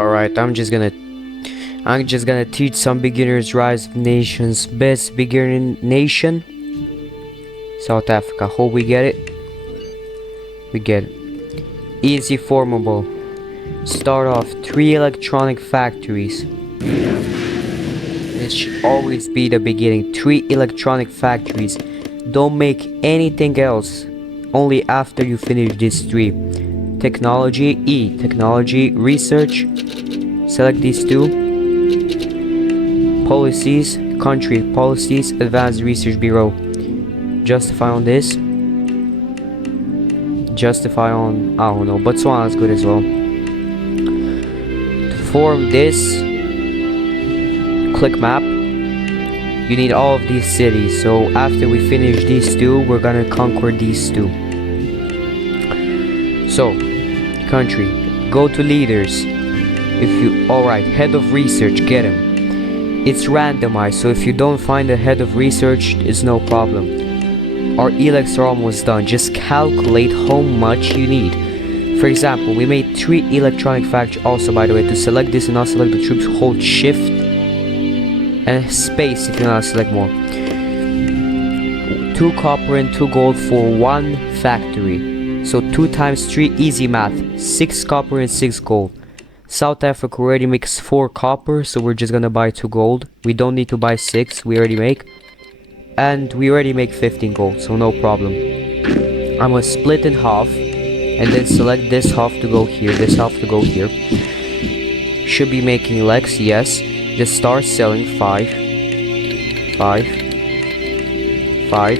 Alright, I'm just gonna teach some beginners. Rise of Nations. Best beginner nation, South Africa. Hope we get it. We get it. Easy formable. Start off 3 electronic factories. This should always be the beginning. 3 electronic factories. Don't make anything else. Only after you finish these 3. Technology, E. Technology, research. Select these 2. Policies, country policies, Advanced Research Bureau. Justify on this. Justify on, I don't know, Botswana is good as well. To form this, click map. You need all of these cities, so after we finish these 2, we're gonna conquer these 2. So, country, go to leaders. Alright, head of research, get him. It's randomized, so if you don't find a head of research, it's no problem. Our elects are almost done. Just calculate how much you need. For example, we made 3 electronic factories. Also, by the way, to select this and not select the troops, hold shift and space if you want to select more. 2 copper and 2 gold for 1 factory. So 2 times 3, easy math. 6 copper and 6 gold. South Africa already makes 4 copper, so we're just gonna buy 2 gold. We don't need to buy 6, we already make. And we already make 15 gold, so no problem. I'm gonna split in half and then select this half to go here, this half to go here. Should be making legs, yes. Just start selling 5. 5. 5.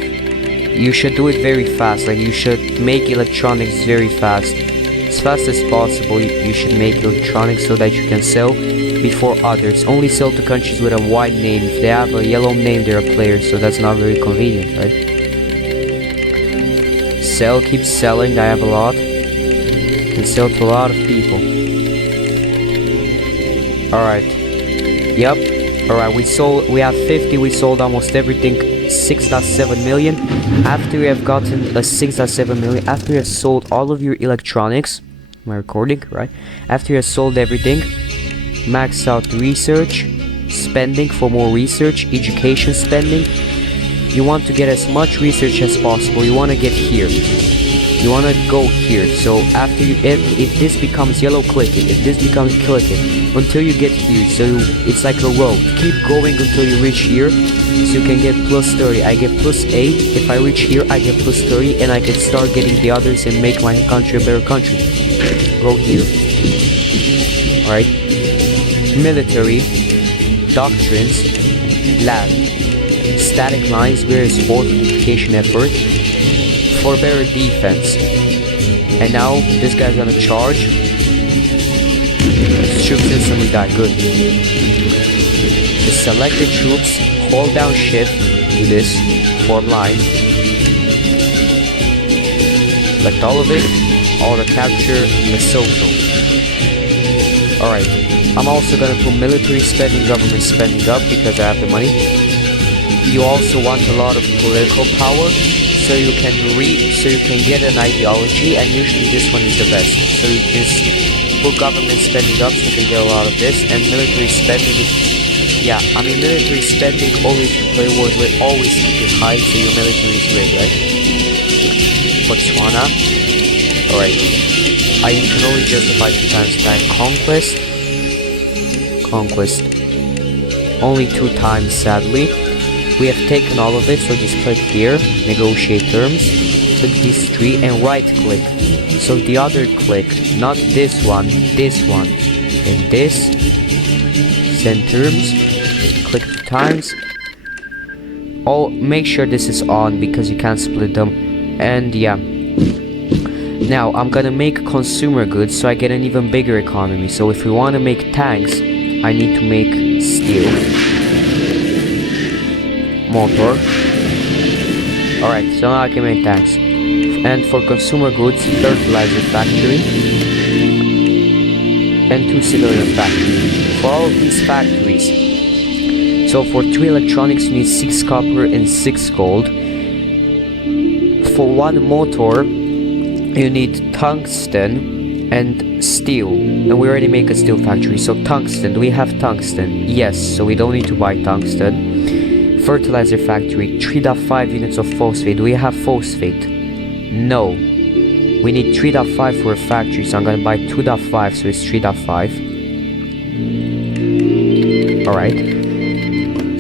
You should do it very fast, like you should make electronics very fast. As fast as possible, you should make electronics so that you can sell before others. Only sell to countries with a white name. If they have a yellow name, they're a player, so that's not very convenient, right? Sell, keep selling. I have a lot. Can sell to a lot of people. Alright. Yep. Alright, we have 50, we sold almost everything. 6.7 million. After you have gotten a 6.7 million, after you have sold all of your electronics, am I recording, right? After you have sold everything, max out research, spending for more research, education spending. You want to get as much research as possible. You want to get here. You want to go here. So after you, if this becomes yellow, click it. If this becomes, click it until you get here. So it's like a road. Keep going until you reach here. So you can get plus 30. I get plus 8. If I reach here, I get plus 30, and I can start getting the others and make my country a better country. Go here. Alright. Military, doctrines, land, static lines, various fortification effort for better defense. And now this guy's gonna charge. Troops instantly die. Good. Just select the troops, hold down shift, do this, form line. Select all of it, all the capture, Lesotho. Alright. I'm also gonna put military spending, government spending up because I have the money. You also want a lot of political power, so you can get an ideology, and usually this one is the best. So you just put government spending up so you can get a lot of this, and military spending. Yeah, I mean military spending only if you play wars will always keep it high, so your military is great, right? Botswana. Alright. I can only justify 2 times time. Conquest. Only 2 times, sadly. We have taken all of it, so just click here, negotiate terms, click these 3 and right click. So the other click, not this one, and this, send terms, click 2 times. Oh, make sure this is on because you can't split them. And yeah. Now I'm gonna make consumer goods so I get an even bigger economy. So if we want to make tanks, I need to make steel, motor. Alright, so now I can make tanks. And for consumer goods, fertilizer factory and 2 civilian factories. For all of these factories, so for 3 electronics you need 6 copper and 6 gold. For 1 motor you need tungsten and steel, and we already make a steel factory. So tungsten, do we have tungsten? Yes, so we don't need to buy tungsten. Fertilizer factory, 3.5 units of phosphate. Do we have phosphate? No. We need 3.5 for a factory, so I'm gonna buy 2.5, so it's 3.5. Alright.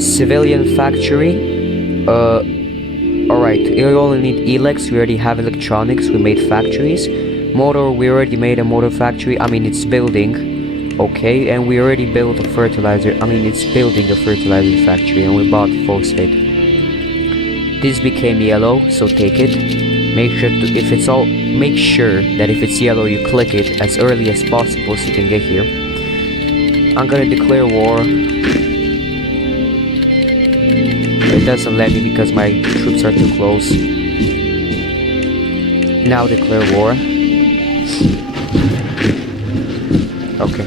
Civilian factory. Alright, we only need elex, we already have electronics, we made factories. Motor, we already made a motor factory, I mean it's building. Okay, and we already built a fertilizer, I mean it's building a fertilizer factory, and we bought phosphate. This became yellow, so take it. Make sure that if it's yellow you click it as early as possible so you can get here. I'm gonna declare war. It doesn't let me because my troops are too close. Now declare war. Okay.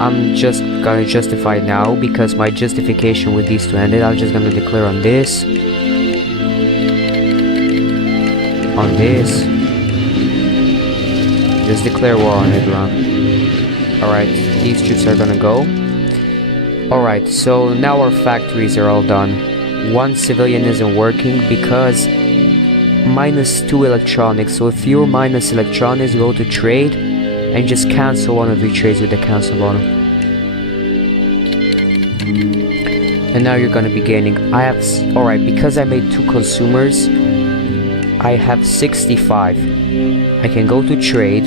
I'm just gonna justify now because my justification with these two ended. I'm just gonna declare on this. On this. Just declare war on everyone. Alright, these troops are gonna go. Alright, so now our factories are all done. One civilian isn't working because -2 electronics. So if you're minus electronics, go to trade and just cancel one of your trades with the cancel button. And now you're gonna be gaining. Alright, because I made 2 consumers, I have 65. I can go to trade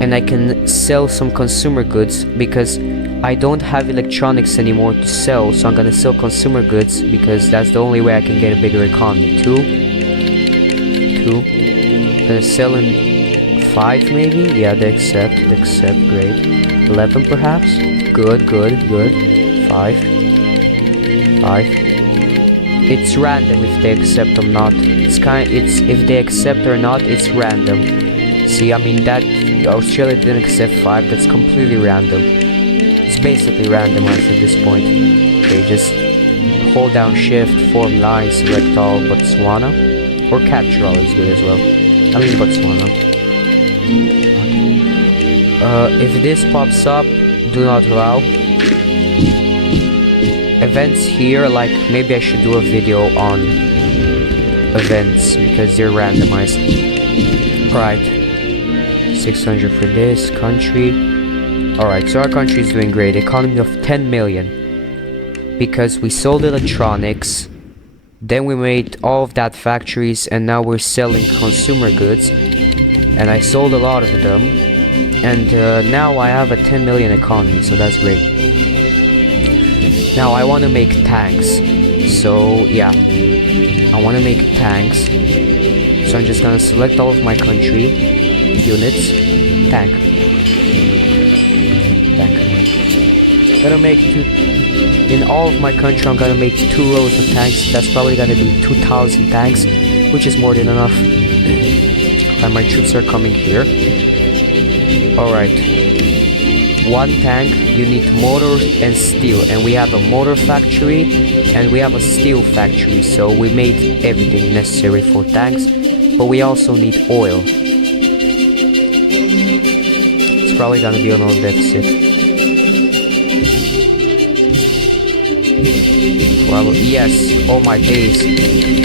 and I can sell some consumer goods because I don't have electronics anymore to sell, so I'm gonna sell consumer goods because that's the only way I can get a bigger economy. 2. Gonna sell in 5 maybe? Yeah, they accept, great. 11 perhaps? Good. 5. It's random if they accept or not. It's if they accept or not, it's random. See, I mean that Australia didn't accept 5, that's completely random. It's basically randomized at this point. Okay, just hold down shift, form line, select all, Botswana. Or capture all is good as well. I mean Botswana. If this pops up, do not allow. Events here, like maybe I should do a video on events because they're randomized. Right. 600 for this country. Alright, so our country is doing great. Economy of 10 million. Because we sold electronics, then we made all of that factories, and now we're selling consumer goods. And I sold a lot of them. And now I have a 10 million economy, so that's great. Now I want to make tanks. So yeah, I want to make tanks. So I'm just gonna select all of my country units. Tank. Gonna make 2 in all of my country. I'm gonna make 2 rows of tanks. That's probably gonna be 2,000 tanks, which is more than enough. And my troops are coming here. Alright, 1 tank, you need motor and steel, and we have a motor factory and we have a steel factory, so we made everything necessary for tanks, but we also need oil. It's probably gonna be an oil deficit. Well, yes, oh my days.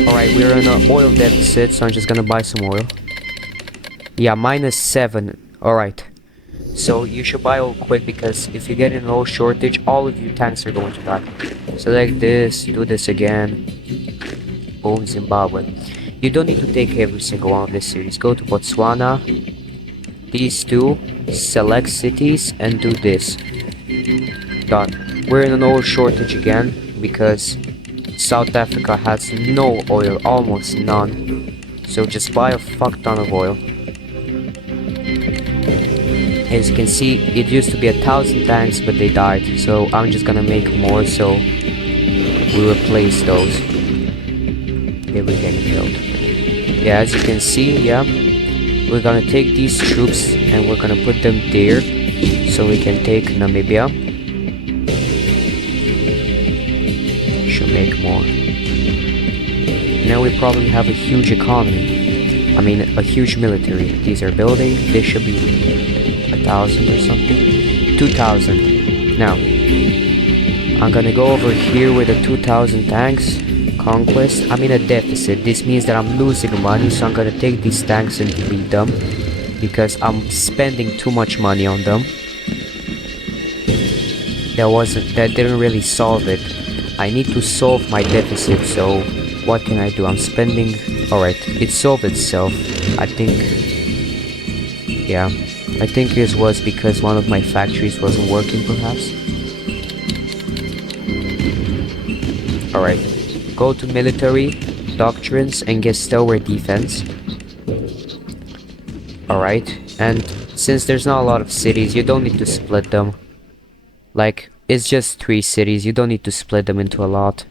Alright, we're in an oil deficit, so I'm just gonna buy some oil. Yeah, -7. Alright. So you should buy oil quick because if you get an oil shortage, all of your tanks are going to die. Select this, do this again. Boom, Zimbabwe. You don't need to take every single one of this series. Go to Botswana. These 2. Select cities and do this. Done. We're in an oil shortage again because South Africa has no oil, almost none. So just buy a fuck ton of oil. As you can see, it used to be 1,000 tanks, but they died. So I'm just gonna make more, so we replace those. They were getting killed. Yeah, as you can see, yeah, we're gonna take these troops and we're gonna put them there, so we can take Namibia. Should make more. Now we probably have a huge economy. I mean, a huge military. These are building. This should be 1,000 or something. 2,000. Now, I'm gonna go over here with the 2,000 tanks. Conquest. I'm in a deficit. This means that I'm losing money, so I'm gonna take these tanks and delete them because I'm spending too much money on them. That didn't really solve it. I need to solve my deficit, so what can I do? I'm spending. Alright, it solved itself. I think. Yeah. I think this was because one of my factories wasn't working, perhaps. Alright. Go to military, doctrines, and get stalwart defense. Alright. And since there's not a lot of cities, you don't need to split them. Like, it's just 3 cities. You don't need to split them into a lot.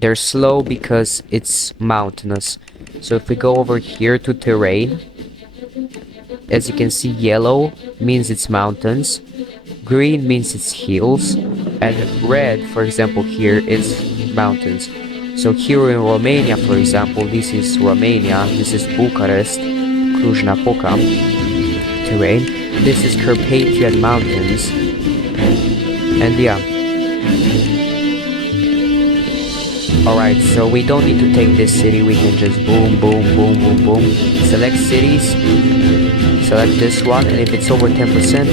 They're slow because it's mountainous. So if we go over here to terrain, as you can see, yellow means it's mountains, green means it's hills, and red, for example, here is mountains. So here in Romania, for example, this is Romania, this is Bucharest, Cluj-Napoca, terrain. This is Carpathian Mountains, and yeah. Alright, so we don't need to take this city, we can just boom, boom, boom, boom, boom. Select cities, select this one, and if it's over 10%,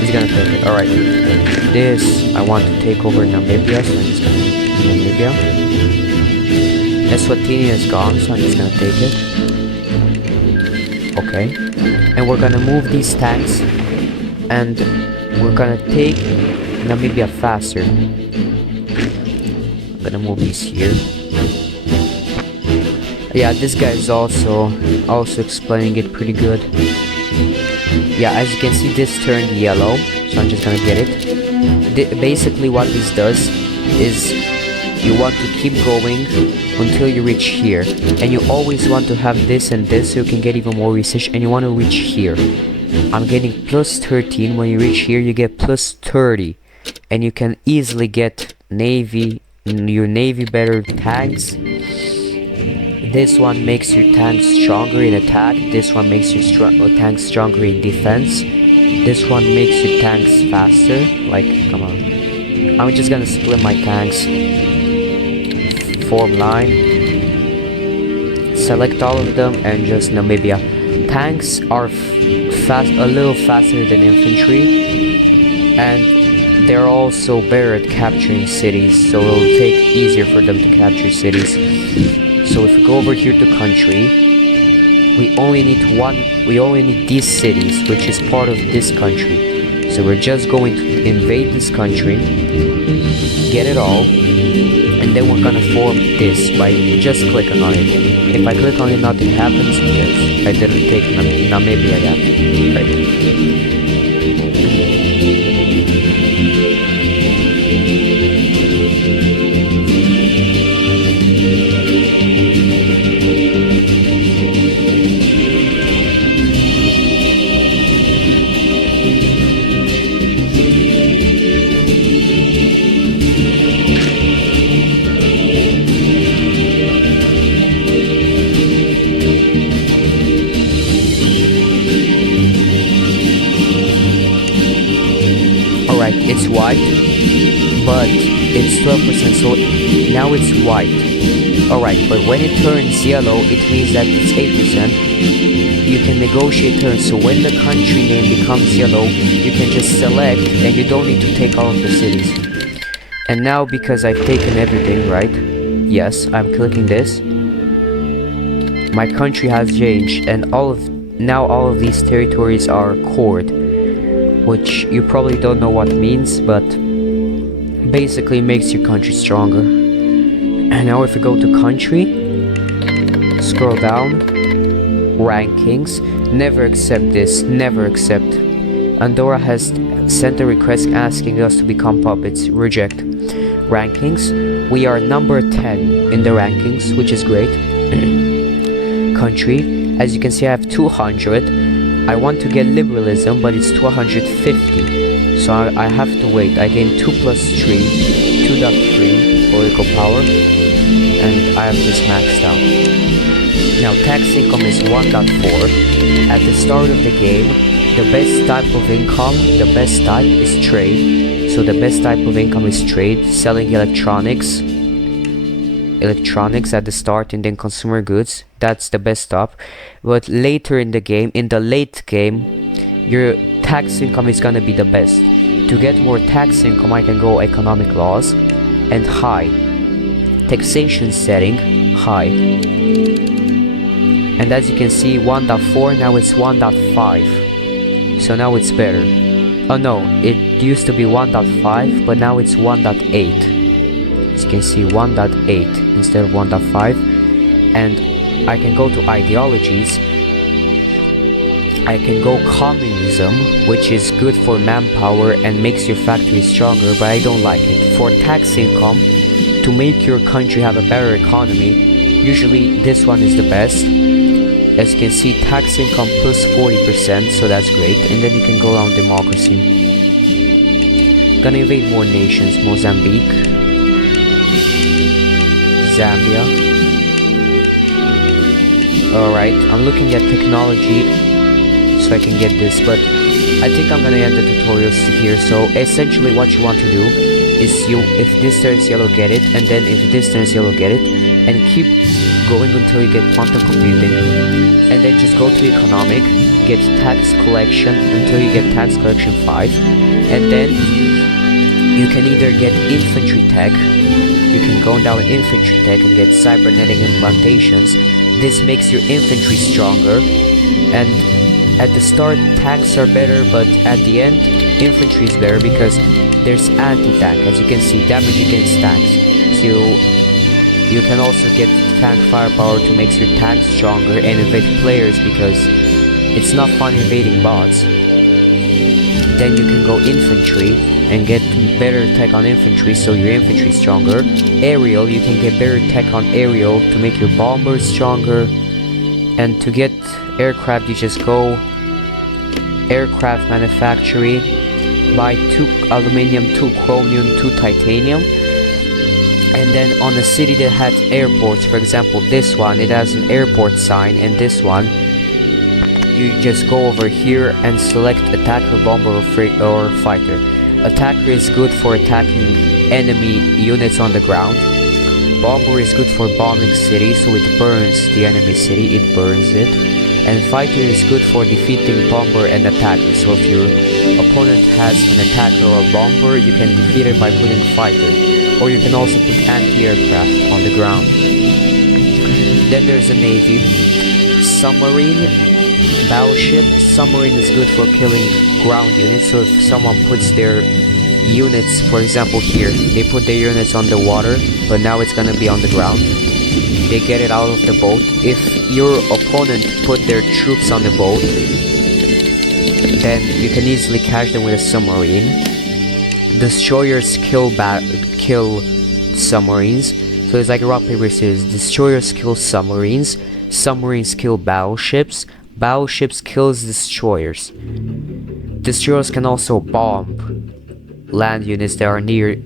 it's gonna take it. Alright, this, I want to take over Namibia, so I'm just gonna take Namibia. Eswatini is gone, so I'm just gonna take it. Okay, and we're gonna move these tanks, and we're gonna take Namibia faster. Gonna move these here. Yeah, this guy is also explaining it pretty good. Yeah, as you can see, this turned yellow, so I'm just gonna get it. Basically what this does is you want to keep going until you reach here, and you always want to have this and this so you can get even more research, and you want to reach here. I'm getting plus 13. When you reach here you get plus 30, and you can easily get your navy better tanks. This one makes your tanks stronger in attack. This one makes your tanks stronger in defense. This one makes your tanks faster. Like, come on. I'm just gonna split my tanks. Form line. Select all of them and just Namibia. Tanks are a little faster than infantry, and they're also better at capturing cities, so it'll take easier for them to capture cities. So if we go over here to country, we only need these cities, which is part of this country. So we're just going to invade this country, get it all, and then we're gonna form this by just clicking on it. If I click on it, nothing happens because I didn't take Namibia yet. Right. It's white, but it's 12%, so now it's white. Alright, but when it turns yellow, it means that it's 8%. You can negotiate turns, so when the country name becomes yellow, you can just select, and you don't need to take all of the cities. And now, because I've taken everything, right? Yes, I'm clicking this. My country has changed, and now all of these territories are cored, which you probably don't know what it means, but basically makes your country stronger. And now if we go to country, scroll down, rankings, never accept this, never accept. Andorra has sent a request asking us to become puppets, reject. Rankings, we are number 10 in the rankings, which is great. Country, as you can see I have 200. I want to get liberalism, but it's 250, so I have to wait. I gain 2 plus 3, 2.3 political power, and I have this maxed out. Now tax income is 1.4. At the start of the game, the best type of income, the best type is trade. So the best type of income is trade, selling electronics at the start, and then consumer goods. That's the best top. But later in the game, in the late game, your tax income is gonna be the best. To get more tax income, I can go economic laws and high. Taxation setting, high. And as you can see, 1.4, now it's 1.5. So now it's better. Oh no, it used to be 1.5, but now it's 1.8. As you can see, 1.8 instead of 1.5. And I can go to ideologies. I can go communism, which is good for manpower and makes your factory stronger, but I don't like it. For tax income, to make your country have a better economy, usually this one is the best. As you can see, tax income plus 40%, so that's great. And then you can go on democracy. Gonna invade more nations, Mozambique, Zambia. Alright, I'm looking at technology so I can get this, but I think I'm gonna end the tutorials here. So essentially what you want to do is if this turns yellow, get it, and then if this turns yellow, get it, and keep going until you get quantum computing, and then just go to economic, get tax collection until you get tax collection 5, and then you can either get infantry tech, you can go down infantry tech and get cybernetic implantations. This makes your infantry stronger, and at the start tanks are better, but at the end infantry is better because there's anti-tank. As you can see, damage against tanks. So you can also get tank firepower to make your tanks stronger and invade players, because it's not fun invading bots. Then you can go infantry and get better tech on infantry, so your infantry is stronger. Aerial, you can get better tech on aerial to make your bombers stronger. And to get aircraft, you just go aircraft manufacturing, buy 2 aluminum, 2 chromium, 2 titanium. And then on a city that has airports, for example this one, it has an airport sign, and this one, you just go over here and select attacker, bomber, or fighter. Attacker is good for attacking enemy units on the ground. Bomber is good for bombing cities, so it burns the enemy city, it burns it. And fighter is good for defeating bomber and attacker, so if your opponent has an attacker or a bomber, you can defeat it by putting fighter. Or you can also put anti-aircraft on the ground. Then there's a navy. Submarine, battleship. Submarine is good for killing ground units, so if someone puts their units, for example here, they put their units on the water, but now it's gonna be on the ground. They get it out of the boat. If your opponent put their troops on the boat, then you can easily catch them with a submarine. Destroyers kill submarines, so it's like a rock paper scissors. Destroyers kill submarines, submarines kill battleships, battleships kills destroyers. Destroyers can also bomb land units that are near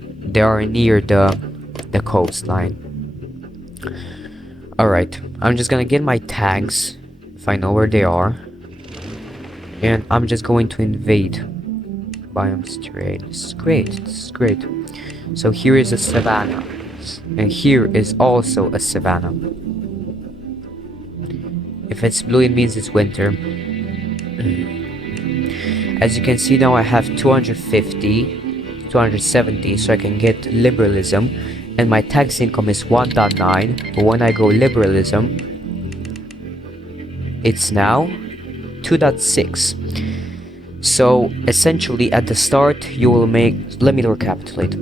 the coastline. Alright, I'm just gonna get my tanks if I know where they are, and I'm just going to invade biomes trade. This is great, this is great. So here is a savanna, and here is also a savanna. If it's blue, it means it's winter. As you can see now, I have 250, 270, so I can get liberalism, and my tax income is 1.9, but when I go liberalism, it's now 2.6. So essentially at the start you will make, let me recapitulate.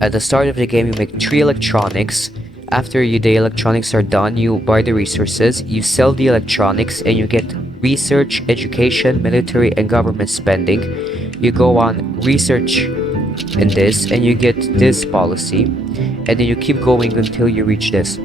At the start of the game you make 3 electronics. After the electronics are done, you buy the resources, you sell the electronics, and you get research, education, military, and government spending. You go on research in this, and you get this policy, and then you keep going until you reach this.